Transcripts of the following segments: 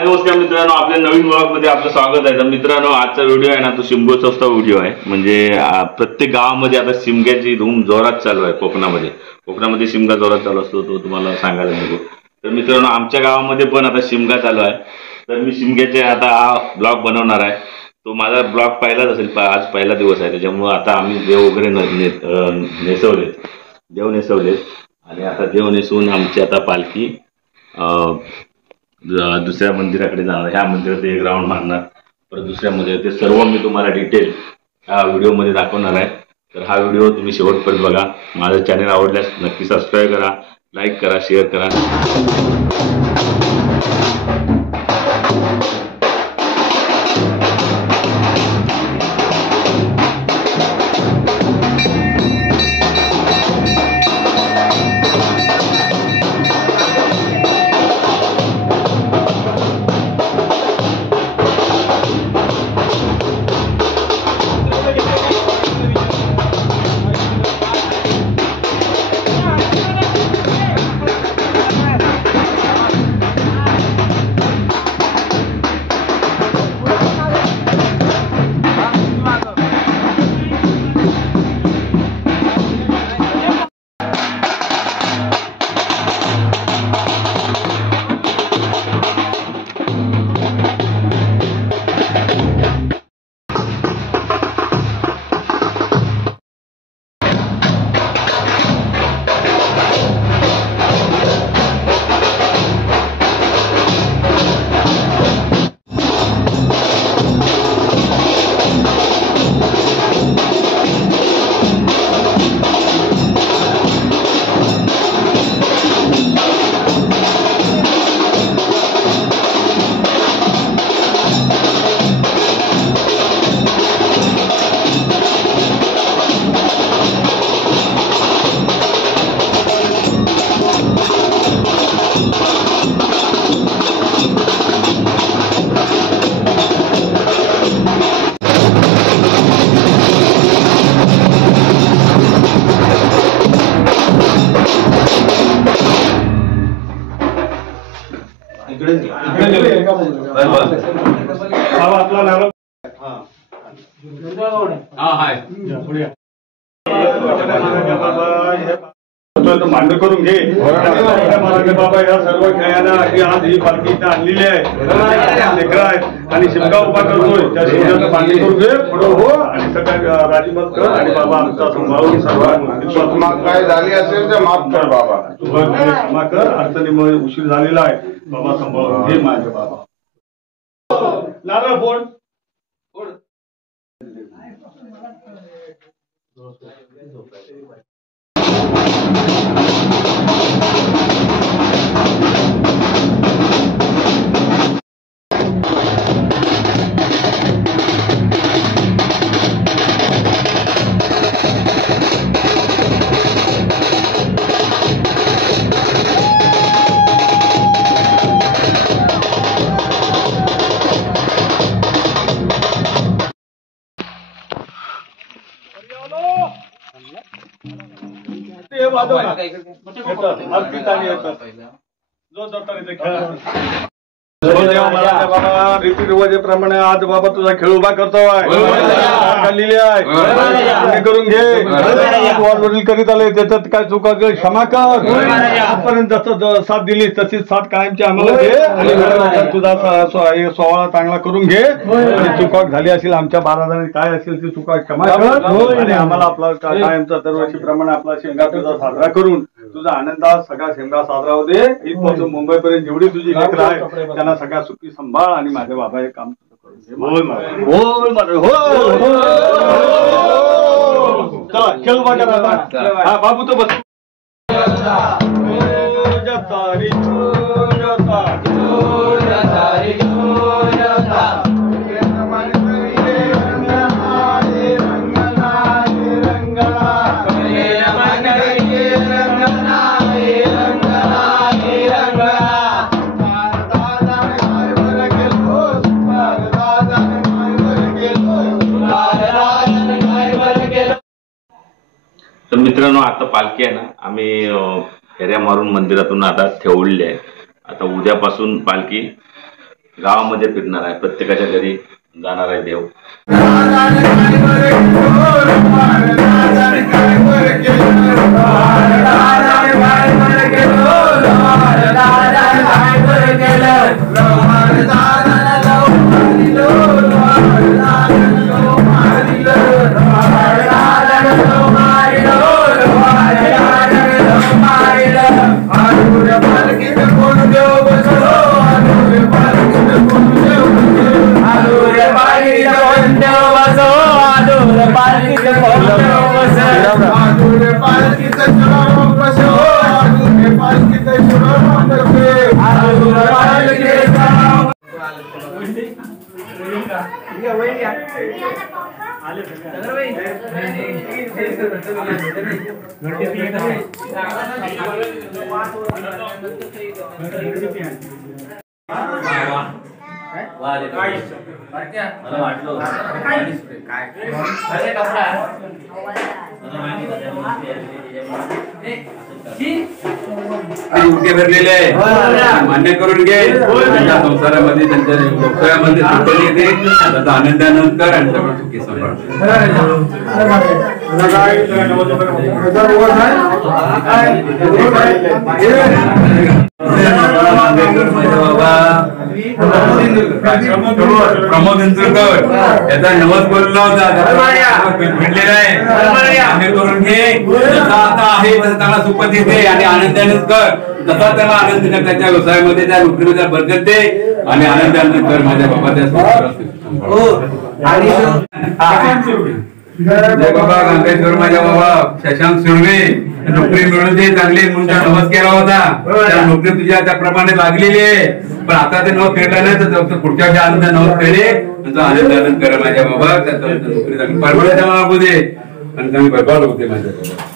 नमस्कार मित्रांनो, आपल्या नवीन ब्लॉग मध्ये आपलं स्वागत आहे. तर मित्रांनो, आजचा व्हिडिओ आहे ना तो शिमगोत्सवचा व्हिडिओ आहे. म्हणजे प्रत्येक गावामध्ये आता शिमग्याची धूम जोरात चालू आहे. कोकणामध्ये शिमगा जोरात चालू असतो, तो तुम्हाला सांगायला नको. तर मित्रांनो, आमच्या गावामध्ये पण आता शिमगा चालू आहे. तर मी शिमग्याचे आता हा ब्लॉग बनवणार आहे. तो माझा ब्लॉग पहिलाच असेल, आज पहिला दिवस आहे. त्याच्यामुळे आता आम्ही देव वगैरे नेसवलेत आणि आता देव नेसवून आमची आता पालखी दुसऱ्या मंदिराकडे जाणार. ह्या मंदिरात एक राऊंड मारणार, परत दुसऱ्या मंदिरात. ते सर्व मी तुम्हाला डिटेल ह्या व्हिडिओमध्ये दाखवणार आहे. तर हा व्हिडिओ तुम्ही शेवटपर्यंत बघा. माझं चॅनल आवडल्यास नक्की सबस्क्राईब करा, लाईक करा, शेअर करा. मान्य करून घे बाबा. या सर्व खेळांना आज ही पालखी आणलेली आहे, लेकरं आहेत आणि शिमगा उभा करतोय. त्या शिमग्याचं मान्य करून घे, पुढं हो आणि सगळ्या राजीमत कर. आणि बाबा आमचा सांभाळून सर्व काय झाली असेल तर माफ कर बाबा. क्षमा कर, अडचणीमुळे उशीर झालेला आहे बाबा. सांभाळून घे माझे बाबा. नारळ फोड. रीतिरिवाजेप्रमाणे आज बाबा तुझा खेळ उभा करतो आहे. करून घे. वडील करीत आले त्याच्यात काय चुका क्षमा कर. आजपर्यंत जसं साथ दिली तशीच साथ कायमची आम्हाला दे. आणि तुझा सोहळा चांगला करून घे. आणि चुकाक झाली असेल आमच्या महाराजांनी काय असेल ती चुका क्षमा कर. आणि आम्हाला आपला कायमचा दरवर्षीप्रमाणे आपला शिमगा तुझा साजरा करून तुझा आनंदात सगळा शिमगा साजरा होऊ दे. इथपासून मुंबईपर्यंत जेवढी तुझी लेकरं आहे त्यांना सगळ्या सुखी सांभाळ. आणि माझे बाबा हे काम चला खेळ बघा. हा बाबू तो बस. मित्रांनो आता पालखी आहे ना आम्ही फेऱ्या मारून मंदिरातून आता ठेवलेली आहे. आता उद्यापासून पालखी गावामध्ये फिरणार आहे, प्रत्येकाच्या घरी जाणार आहे देव. भरलेले आहे मान्य करून घे. त्यांच्या संसारामध्ये त्यांच्या व्यवसायामध्ये सुटली येते त्याचा आनंदानंद कर आणि सगळं सुखी सांभाळ. प्रमोद इंचुरकर याचा नवस बोलला होता भेटलेला आहे करून घे. जसा आता आहे तसं त्याला सुपत येते आणि आनंदानेच कर. तसा त्याला आनंद कर, त्याच्या व्यवसायामध्ये त्या नोकरीमध्ये बरकत दे आणि आनंदाने कर माझ्या बाबा. जय बाबा गंगेश्वर माझ्या बाबा शशांक सुर्वे नोकरी मिळून दे चांगली म्हणून त्या नवस केला होता. त्या नोकरी तुझ्या त्याप्रमाणे लागलेली आहे, पण आता ते नवस फेडला नाही तर पुढच्या वर्षी आनंद नवस फेडे तुझा आनंद कर माझ्या बाबा. त्याचा नोकरी चांगली परवडत मागू दे आणि चांगली बरबाद होते माझ्या बाबा.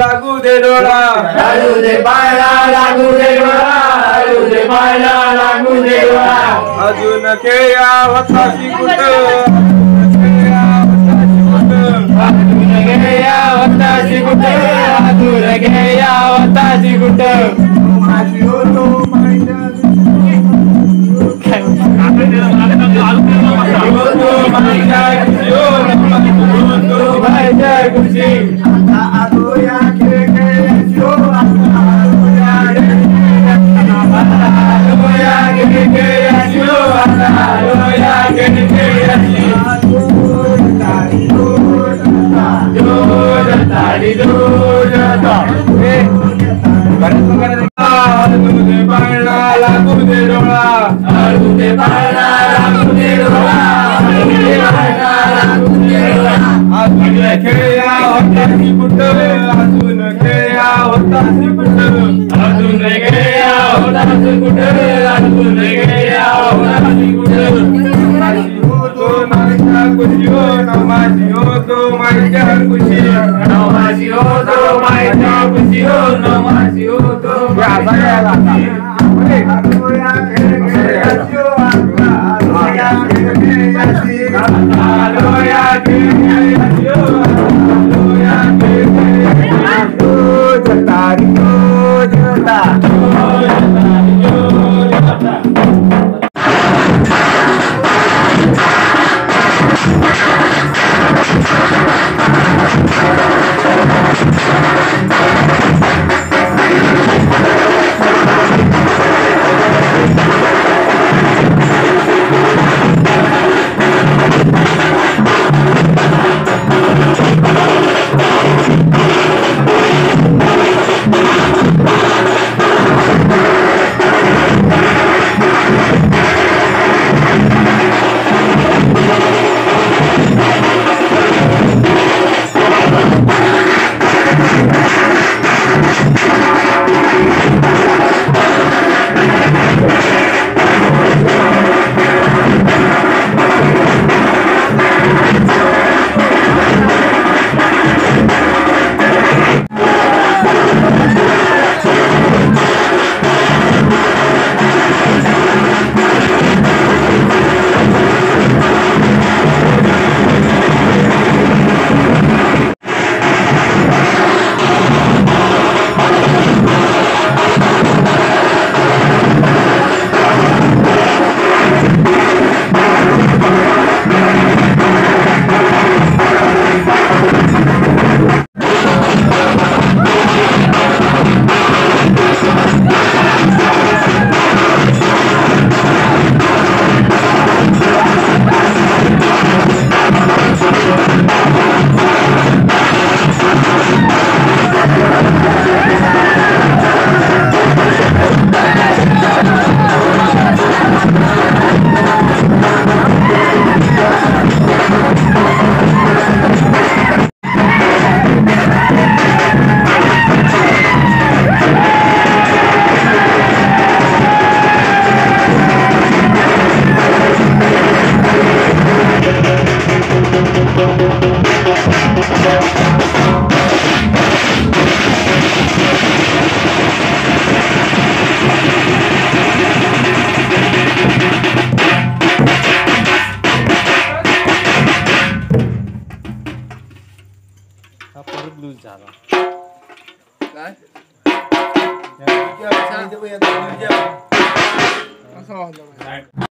लागू दे डोळा, लागू दे पायला, लागू दे डोळा, लागू दे पायला, लागू दे डोळा. अजून खेळा वताशी कुठ, अजून खेळा वताशी कुठ, अजून खेळा वताशी कुठ. माझी होतो माझ्या खुशी. काय